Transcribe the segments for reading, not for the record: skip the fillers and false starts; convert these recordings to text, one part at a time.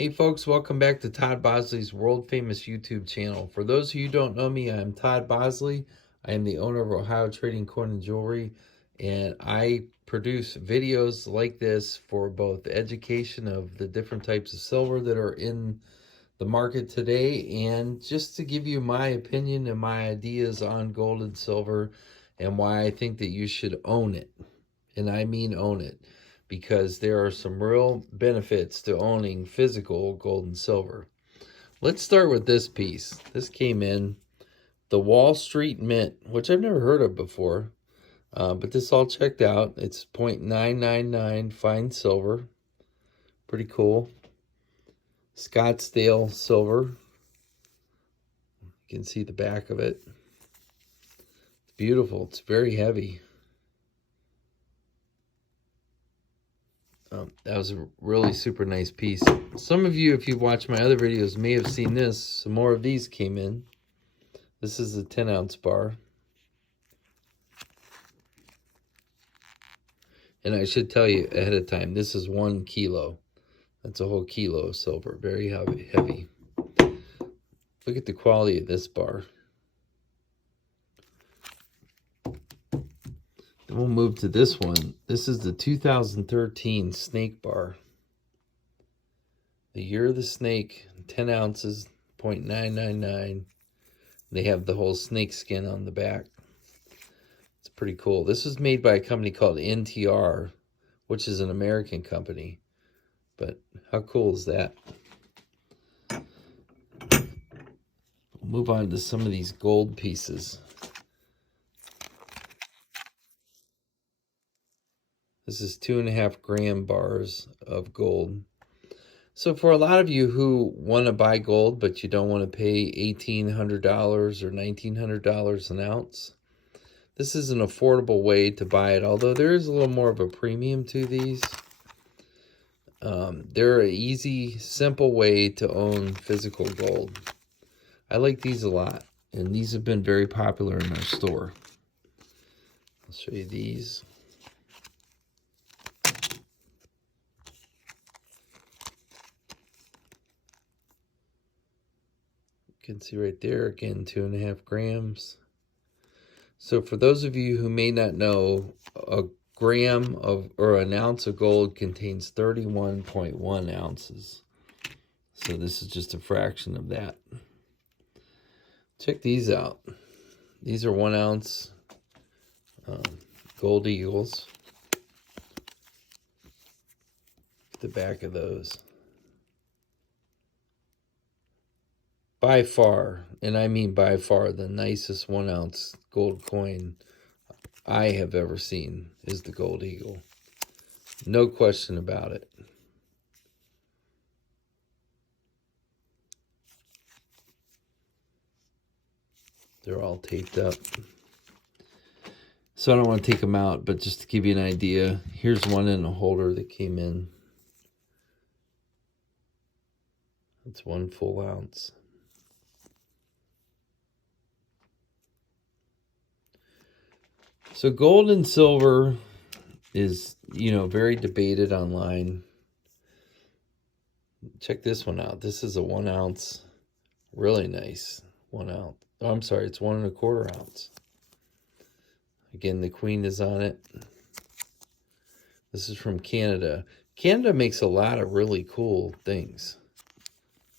Hey folks, welcome back to Todd Bosley's world famous YouTube channel. For those of you who don't know me, I'm Todd Bosley. I am the owner of Ohio Trading Coin and Jewelry, and I produce videos like this for both education of the different types of silver that are in the market today, and just to give you my opinion and my ideas on gold and silver and why I think that you should own it. And I mean own it, because there are some real benefits to owning physical gold and silver. Let's start with this piece. This came in the Wall Street Mint, which I've never heard of before, but this all checked out. It's 0.999 fine silver. Pretty cool. Scottsdale silver. You can see the back of it. It's beautiful. It's very heavy. That was a really super nice piece. Some of you, if you watch my other videos, may have seen this. Some more of these came in. This is a 10-ounce bar. And I should tell you ahead of time, this is 1 kilo. That's a whole kilo of silver. Very heavy. Look at the quality of this bar. Then we'll move to this one. This is the 2013 snake bar. The year of the snake, 10 ounces, 0.999. They have the whole snake skin on the back. It's pretty cool. This was made by a company called NTR, which is an American company. But how cool is that? We'll move on to some of these gold pieces. This is 2.5 gram bars of gold. So for a lot of you who want to buy gold, but you don't want to pay $1,800 or $1,900 an ounce, this is an affordable way to buy it, although there is a little more of a premium to these. They're an easy, simple way to own physical gold. I like these a lot, and these have been very popular in our store. I'll show you these. You can see right there, again, 2.5 grams. So for those of you who may not know, a gram of, or an ounce of gold contains 31.1 ounces. So this is just a fraction of that. Check these out. These are 1 ounce gold eagles. The back of those. By far, and I mean by far, the nicest 1 ounce gold coin I have ever seen is the Gold Eagle. No question about it. They're all taped up. So I don't want to take them out, but just to give you an idea, here's one in a holder that came in. It's 1 full ounce. So gold and silver is, very debated online. Check this one out. This is a 1 ounce, really nice 1 ounce. Oh, I'm sorry, it's 1.25 ounce. Again, the queen is on it. This is from Canada. Canada makes a lot of really cool things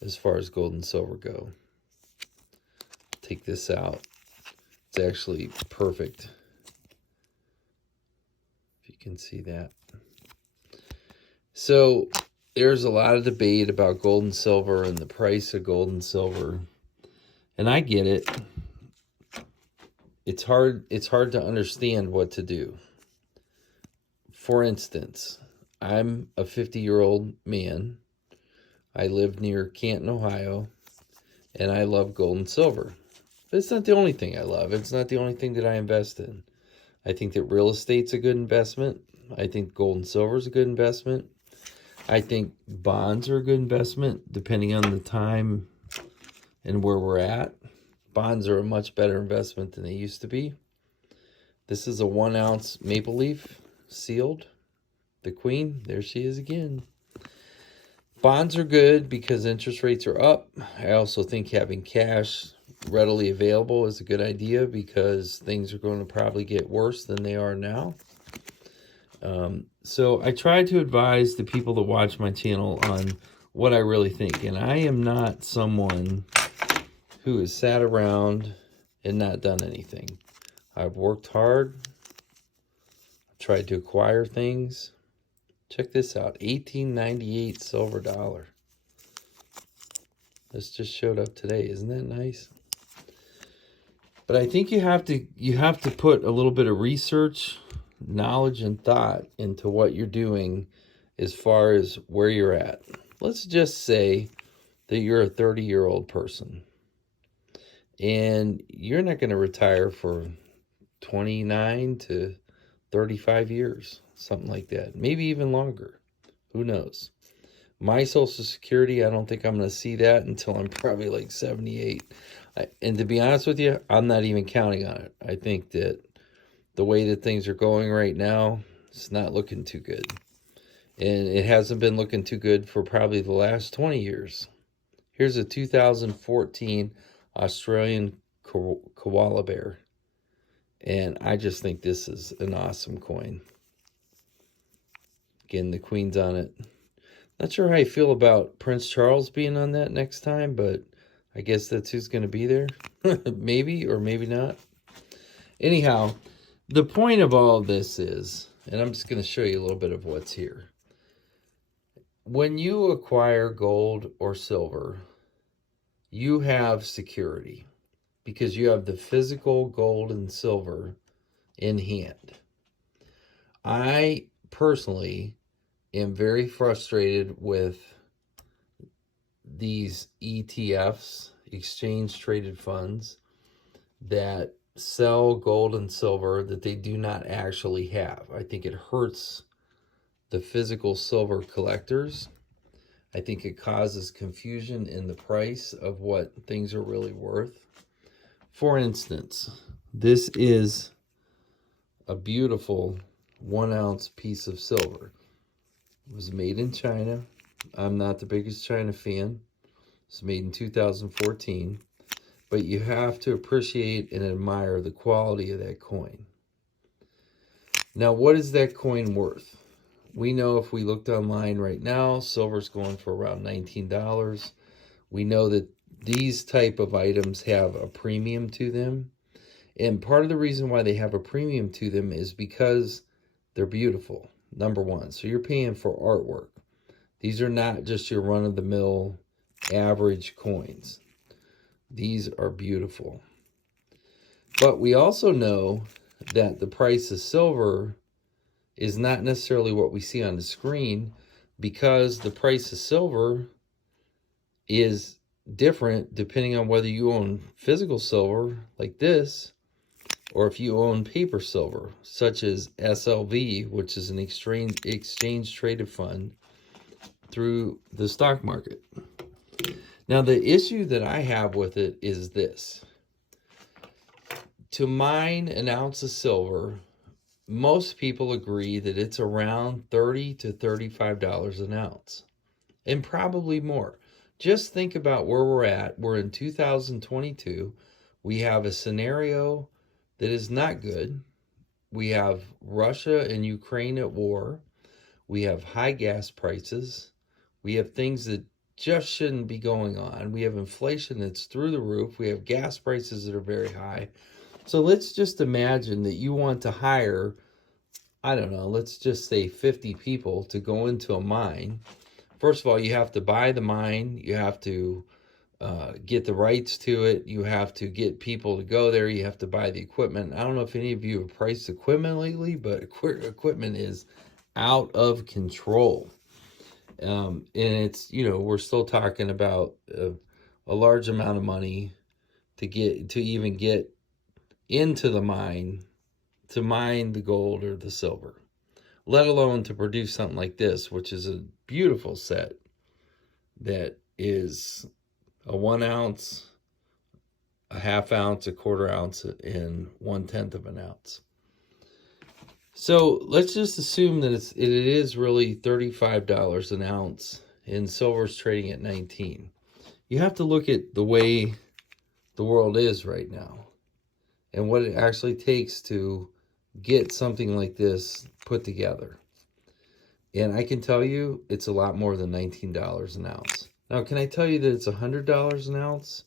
as far as gold and silver go. Take this out. It's actually perfect. If you can see that. So there's a lot of debate about gold and silver and the price of gold and silver. And I get it. It's hard to understand what to do. For instance, I'm a 50-year-old man. I live near Canton, Ohio, and I love gold and silver. But it's not the only thing I love. It's not the only thing that I invest in. I think that real estate's a good investment. I think gold and silver is a good investment. I think bonds are a good investment, depending on the time and where we're at. Bonds are a much better investment than they used to be. This is a 1 ounce maple leaf, sealed. The queen, there she is again. Bonds are good because interest rates are up. I also think having cash readily available is a good idea because things are going to probably get worse than they are now. So I try to advise the people that watch my channel on what I really think. And I am not someone who has sat around and not done anything. I've worked hard. I've tried to acquire things. Check this out, 1898 silver dollar. This just showed up today. Isn't that nice? But I think you have to put a little bit of research, knowledge, and thought into what you're doing as far as where you're at. Let's just say that you're a 30-year-old person and you're not going to retire for 29 to 35 years, something like that. Maybe even longer. Who knows? My Social Security, I don't think I'm going to see that until I'm probably like 78. And to be honest with you, I'm not even counting on it. I think that the way that things are going right now, it's not looking too good. And it hasn't been looking too good for probably the last 20 years. Here's a 2014 Australian koala bear. And I just think this is an awesome coin. Again, the Queen's on it. Not sure how I feel about Prince Charles being on that next time, but I guess that's who's going to be there. Maybe or maybe not. Anyhow, the point of all of this is, and I'm just going to show you a little bit of what's here. When you acquire gold or silver, you have security because you have the physical gold and silver in hand. I personally am very frustrated with these ETFs, exchange traded funds, that sell gold and silver that they do not actually have. I think it hurts the physical silver collectors. I think it causes confusion in the price of what things are really worth. For instance, this is a beautiful 1 ounce piece of silver. It was made in China. I'm not the biggest China fan. It's made in 2014. But you have to appreciate and admire the quality of that coin. Now, what is that coin worth? We know if we looked online right now, silver's going for around $19. We know that these type of items have a premium to them. And part of the reason why they have a premium to them is because they're beautiful. Number one, so you're paying for artwork. These are not just your run-of-the-mill average coins. These are beautiful. But we also know that the price of silver is not necessarily what we see on the screen, because the price of silver is different depending on whether you own physical silver like this, or if you own paper silver, such as SLV, which is an exchange traded fund through the stock market. Now, the issue that I have with it is this. To mine an ounce of silver, most people agree that it's around $30 to $35 an ounce, and probably more. Just think about where we're at. We're in 2022. We have a scenario that is not good. We have Russia and Ukraine at war. We have high gas prices. We have things that just shouldn't be going on. We have inflation that's through the roof. We have gas prices that are very high. So let's just imagine that you want to hire, I don't know, let's just say 50 people to go into a mine. First of all, you have to buy the mine. You have to get the rights to it. You have to get people to go there. You have to buy the equipment. I don't know if any of you have priced equipment lately, but equipment is out of control. And it's, we're still talking about a large amount of money to even get into the mine, to mine the gold or the silver, let alone to produce something like this, which is a beautiful set that is a 1 ounce, a half ounce, a quarter ounce, and 1/10 of an ounce. So let's just assume that it is really $35 an ounce, and silver's trading at 19. You have to look at the way the world is right now and what it actually takes to get something like this put together. And I can tell you it's a lot more than $19 an ounce. Now, can I tell you that it's $100 an ounce?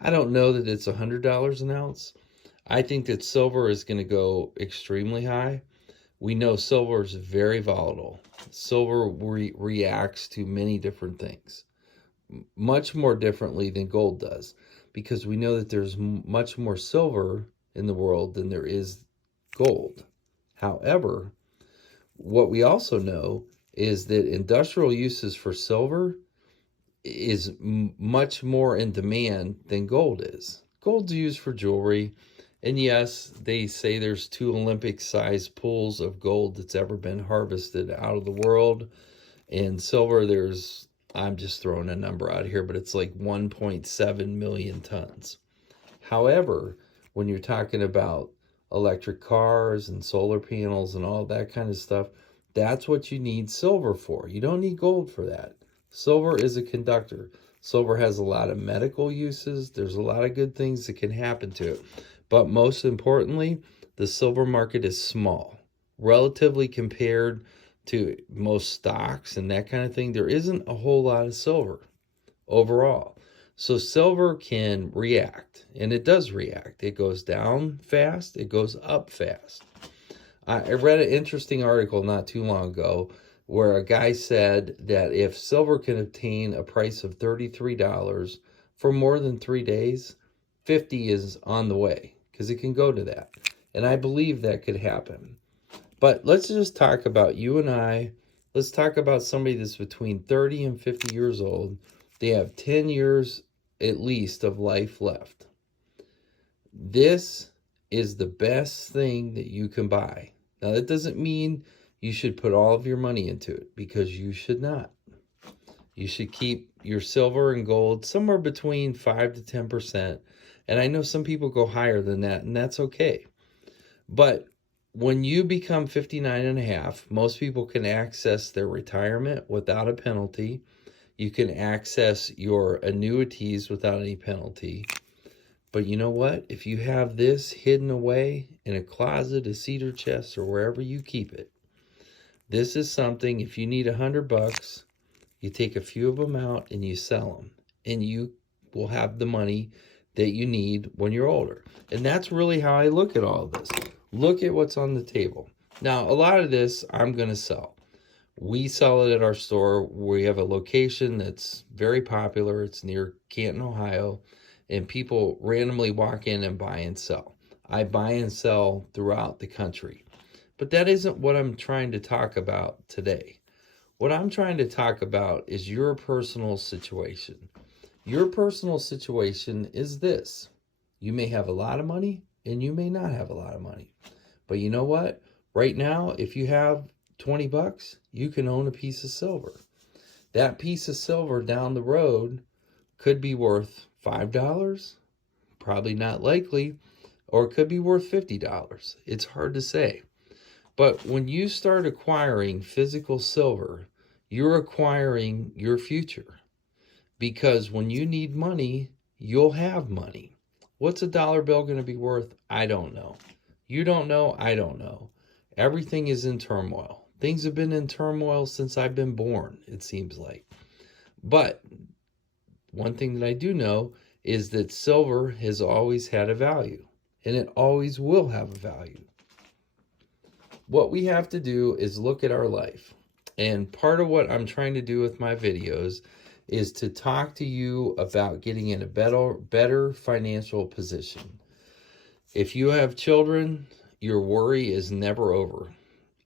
I don't know that it's $100 an ounce. I think that silver is going to go extremely high. We know silver is very volatile. Silver reacts to many different things, much more differently than gold does, because we know that there's much more silver in the world than there is gold. However, what we also know is that industrial uses for silver is much more in demand than gold is. Gold's used for jewelry, and yes, they say there's 2 Olympic-sized pools of gold that's ever been harvested out of the world. And silver, I'm just throwing a number out here, but it's like 1.7 million tons. However, when you're talking about electric cars and solar panels and all that kind of stuff, that's what you need silver for. You don't need gold for that. Silver is a conductor. Silver has a lot of medical uses. There's a lot of good things that can happen to it. But most importantly, the silver market is small. Relatively compared to most stocks and that kind of thing, there isn't a whole lot of silver overall. So silver can react, and it does react. It goes down fast, it goes up fast. I read an interesting article not too long ago where a guy said that if silver can obtain a price of $33 for more than 3 days, 50 is on the way, because it can go to that. And I believe that could happen. But let's just talk about you and I. Let's talk about somebody that's between 30 and 50 years old. They have 10 years at least of life left. This is the best thing that you can buy. Now, that doesn't mean you should put all of your money into it, because you should not. You should keep your silver and gold somewhere between 5 to 10%. And I know some people go higher than that, and that's okay. But when you become 59 and a half, most people can access their retirement without a penalty. You can access your annuities without any penalty. But you know what? If you have this hidden away in a closet, a cedar chest, or wherever you keep it, this is something, if you need $100, you take a few of them out and you sell them, and you will have the money that you need when you're older. And that's really how I look at all of this. Look at what's on the table. Now, a lot of this I'm going to sell. We sell it at our store. We have a location that's very popular. It's near Canton, Ohio, and people randomly walk in and buy and sell. I buy and sell throughout the country. But that isn't what I'm trying to talk about today. What I'm trying to talk about is your personal situation. Your personal situation is this. You may have a lot of money and you may not have a lot of money. But you know what? Right now, if you have $20, you can own a piece of silver. That piece of silver down the road could be worth $5, probably not likely, or it could be worth $50. It's hard to say. But when you start acquiring physical silver, you're acquiring your future. Because when you need money, you'll have money. What's a dollar bill going to be worth? I don't know. You don't know, I don't know. Everything is in turmoil. Things have been in turmoil since I've been born, it seems like. But one thing that I do know is that silver has always had a value, and it always will have a value. What we have to do is look at our life. And part of what I'm trying to do with my videos is to talk to you about getting in a better financial position. If you have children, your worry is never over.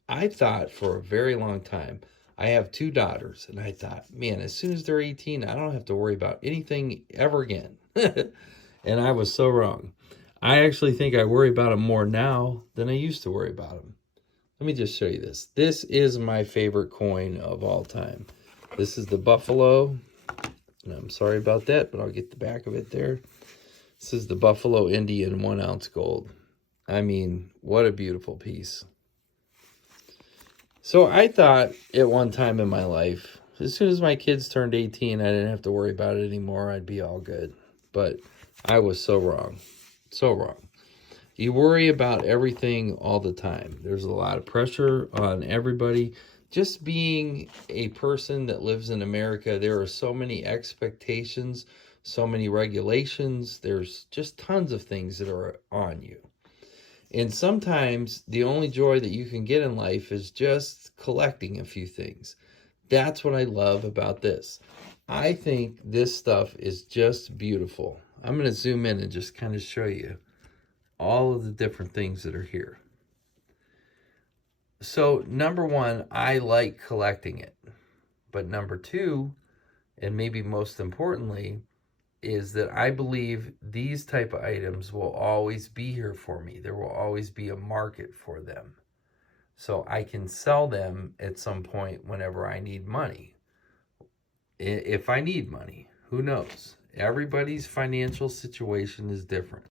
I thought for a very long time, I have 2 daughters, and I thought, man, as soon as they're 18, I don't have to worry about anything ever again. And I was so wrong. I actually think I worry about them more now than I used to worry about them. Let me just show you this. This is my favorite coin of all time. This is the Buffalo. And I'm sorry about that, but I'll get the back of it there. This is the Buffalo Indian 1 ounce gold. I mean, what a beautiful piece. So I thought at one time in my life, as soon as my kids turned 18, I didn't have to worry about it anymore. I'd be all good. But I was so wrong. So wrong. You worry about everything all the time. There's a lot of pressure on everybody. Just being a person that lives in America, there are so many expectations, so many regulations. There's just tons of things that are on you. And sometimes the only joy that you can get in life is just collecting a few things. That's what I love about this. I think this stuff is just beautiful. I'm going to zoom in and just kind of show you all of the different things that are here. So number one, I like collecting it. But number two, and maybe most importantly, is that I believe these type of items will always be here for me. There will always be a market for them. So I can sell them at some point whenever I need money. If I need money, who knows? Everybody's financial situation is different.